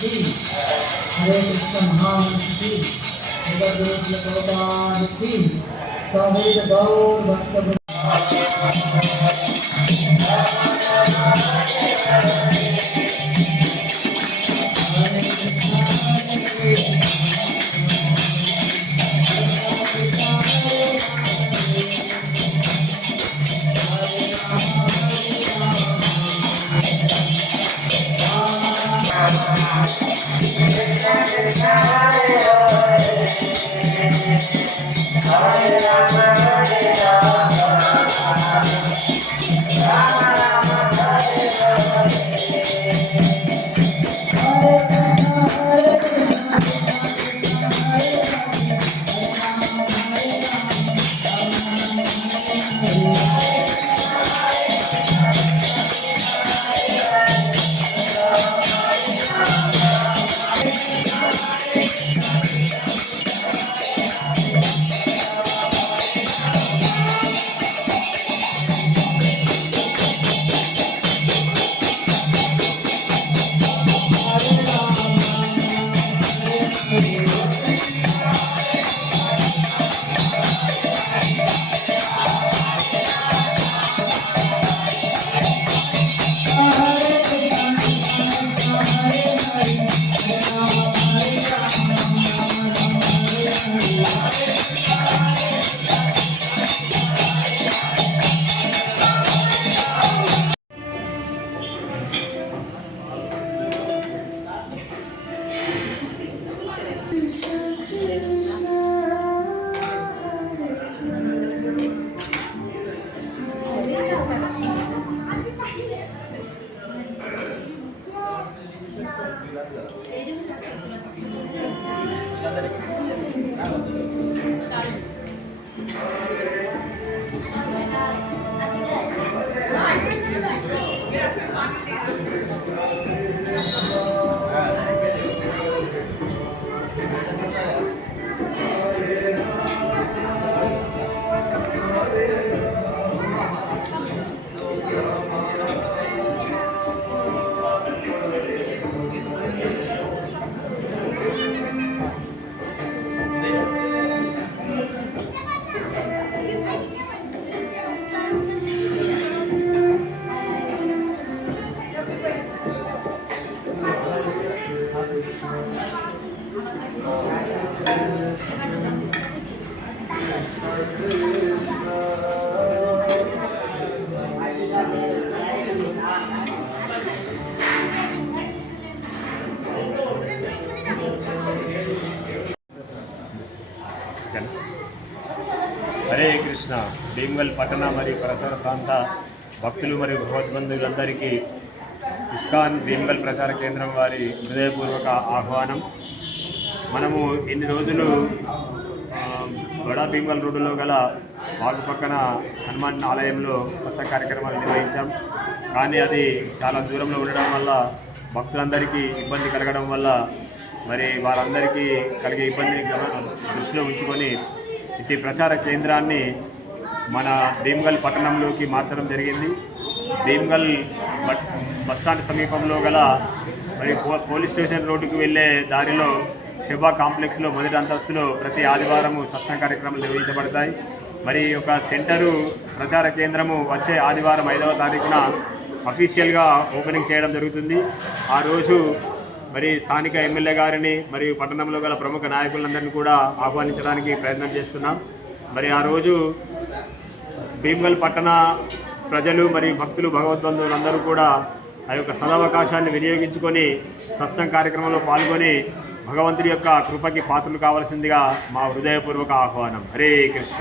की हरे कृष्ण महामंत्र की जगत रूप की स्वामी गौर भक्त Thank you. హరే కృష్ణ భీమ్గల్ పట్టణ మరియు పరిసర ప్రాంత భక్తులు మరియు భగవద్బంధువులందరికీ ఇస్కాన్ భీమ్గల్ ప్రచార కేంద్రం వారి హృదయపూర్వక ఆహ్వానం. మనము ఇన్ని రోజులు బడా భీమ్గల్ రోడ్డులో గల వాగు పక్కన హనుమాన్ ఆలయంలో కొత్త కార్యక్రమాలు నిర్వహించాం. కానీ అది చాలా దూరంలో ఉండడం వల్ల భక్తులందరికీ ఇబ్బంది కలగడం వల్ల మరి వారందరికీ కలిగే ఇబ్బందిని దృష్టిలో ఉంచుకొని ఇటు ప్రచార కేంద్రాన్ని మన భీమ్గల్ పట్టణంలోకి మార్చడం జరిగింది. భీమ్గల్ బస్టాండ్ సమీపంలో గల మరి పోలీస్ స్టేషన్ రోడ్డుకు వెళ్ళే దారిలో శివ కాంప్లెక్స్లో మొదటి అంతస్తులో ప్రతి ఆదివారము సత్సంగ కార్యక్రమాలు నిర్వహించబడతాయి. మరి ఒక సెంటరు ప్రచార కేంద్రము వచ్చే ఆదివారం ఐదవ తారీఖున అఫీషియల్గా ఓపెనింగ్ చేయడం జరుగుతుంది. ఆ రోజు మరి స్థానిక ఎమ్మెల్యే గారిని మరియు పట్టణంలో గల ప్రముఖ నాయకులందరినీ కూడా ఆహ్వానించడానికి ప్రయత్నం చేస్తున్నాం. మరి ఆ రోజు భీమ్గల్ పట్టణ ప్రజలు మరియు భక్తులు భగవద్బంధువులందరూ కూడా ఆ యొక్క సదవకాశాన్ని వినియోగించుకొని సత్సంగ కార్యక్రమంలో పాల్గొని భగవంతుడి యొక్క కృపకి పాత్రలు కావాల్సిందిగా మా హృదయపూర్వక ఆహ్వానం. హరే కృష్ణ.